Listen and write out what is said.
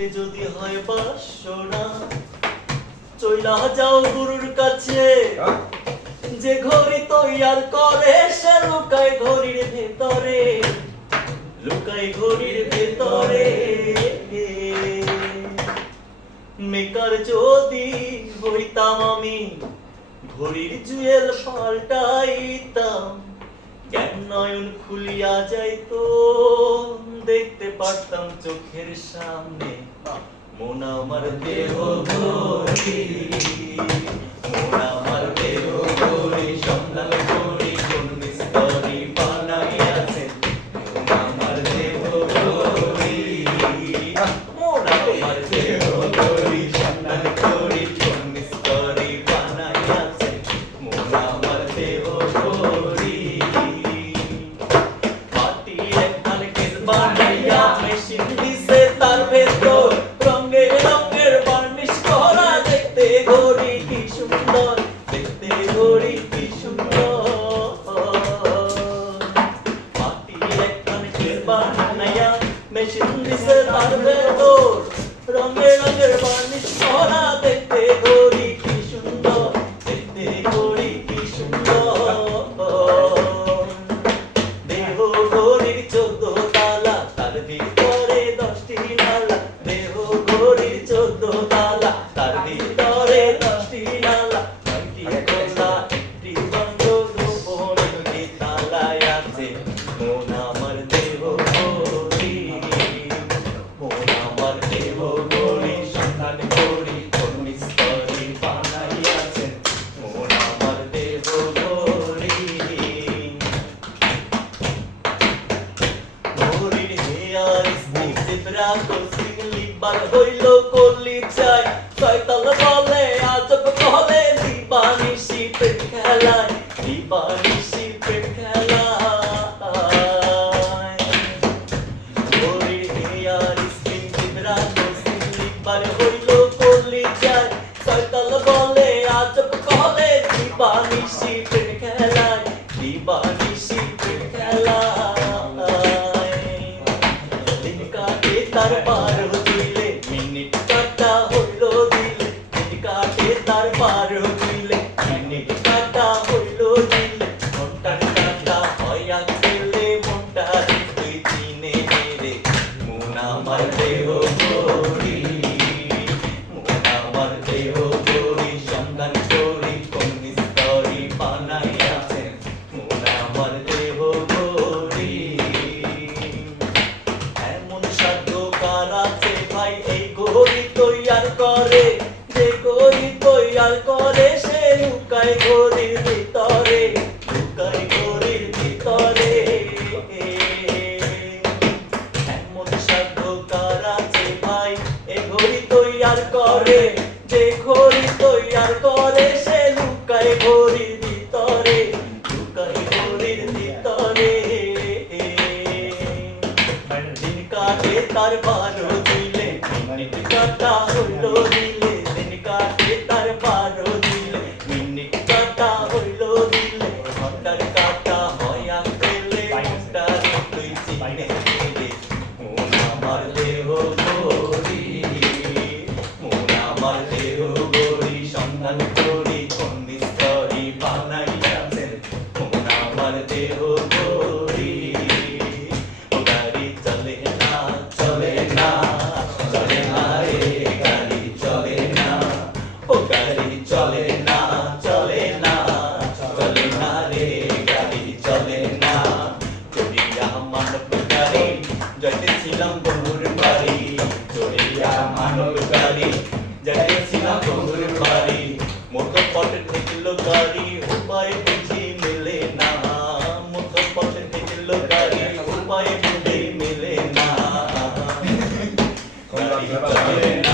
দিতে যদি হয় বাসনা চইলা যাও গুরুর কাছে যে ঘড়ি তৈয়ার করে সে লুকায় ঘড়ির ভেতরে লুকায় ঘড়ির ভেতরে মেকার যদি হইতাম আমি ঘড়ির জুয়েল পাল্টাইতাম জ্ঞান নয়ন খুলিয়া যাইতো দেখতে পারতাম চোখের সামনে মন আমার দেহ ঘড়ি মন আমার দেহ ঘড়ি সন্ধান করি কোন মিস্ত্রি বানাইয়াছে মন আমার দেহ ঘড়ি মন আমার দেহ ঘড়ি সন্ধান করি কোন মিস্ত্রি বানাইয়াছে মন আমার দেহ ঘড়ি মাটি একখানে কেস বানাইয়া মেশিন দিছে তার ভেতর রঙে রঙের বার্নিশ করা দেখতে ঘড়ি কি সুন্দর দেখতে ঘড়ি কি সুন্দর মাটি একখানে কেস বানাইয়া মেশিন দিছে তার ভেতর রঙে রঙের বার্নিশ করা দেখতে ঘড়ি কি সুন্দর দেখতে ঘড়ি কি সুন্দর দেহ ঘড়ির 14 তালা তার ভিতরে 10টি নালা দেহ ঘড়ির 14 তালা তার ভিতরে 10টি নালা 9টি খোলা একটি বন্ধ গোপন তালায় আছে মন আমার দেহ ঘড়ি মন আমার দেহ ঘড়ি সন্ধান করি কোন মিস্ত্রি বানাইয়াছে মন আমার দেহ ঘড়ি ঘড়ির হেয়ার স্টিক জেব্রা কোচিং লিবার হইল কলি চাই শয়তান বলে আজব বলে দিবানিশি পেট খেলায় দিবানিশি পেট খেলায় ঘড়ির হেয়ার স্টিক জেব্রা কোচিং লিবার হইল কলি চাই শয়তান বলে আজব বলে দিবানিশি পেট খেলায় দিবানিশি পেট খেলায় দিন কাটে তার পার হইলে মিনিট কাটা হইল দিলে দিন কাটে তার পার হইলে মিনিট কাটা হইল দিলে ঘন্টার কাটা হইয়া গেলে মনটা তুই চিনে রে মন আমার দেহ ঘড়ি মন আমার দেহ ঘড়ি সন্ধান করি কোন মিস্ত্রি বানাইয়াছে মন আমার দেহ ঘড়ি এমন সাধ্য কার আছে ভাই এই ঘড়ি তৈয়ার করে যে ঘড়ি তৈয়ার করে সে লুকায় ঘড়ির ভিতরে লুকায় ঘড়ির ভিতরে এমন সাধ্য কার আছে ভাই এই ঘড়ি তৈয়ার করে যে ঘড়ি তৈয়ার করে সে লুকায় ঘড়ির ভিতরে লুকায় ঘড়ির ভিতরে দিন কাটে তার 12 দিলে মিনিট কাটা হইল দিলে দিন কাটে তার 12 দিলে মিনিট কাটা হইল দিলে ঘন্টার কাটা হইয়া গেলে মনটা তুই চিনে রে মন আমার দেহ ঘড়ি মন আমার দেহ ঘড়ি সন্ধান করি কোন মিস্ত্রি বানাইয়াছে মন আমার দেহ ঘড়ি গাড়ি চলে না চলে না চলে না রে গাড়ি চলে না ও গাড়ি চলে না চলে না চলে না রে গাড়ি চলে না চড়িয়া মানব গাড়ি যাইতেছিলাম বন্ধুর বাড়ি চড়িয়া মানব গাড়ি যাইতেছিলাম বন্ধুর বাড়ি মোটর পথে ঠেকল গাড়ি উপায় বুঝি মেলে না মোটর পথে ঠেকল গাড়ি উপায় বুঝি মেলে না গাড়ি চলে না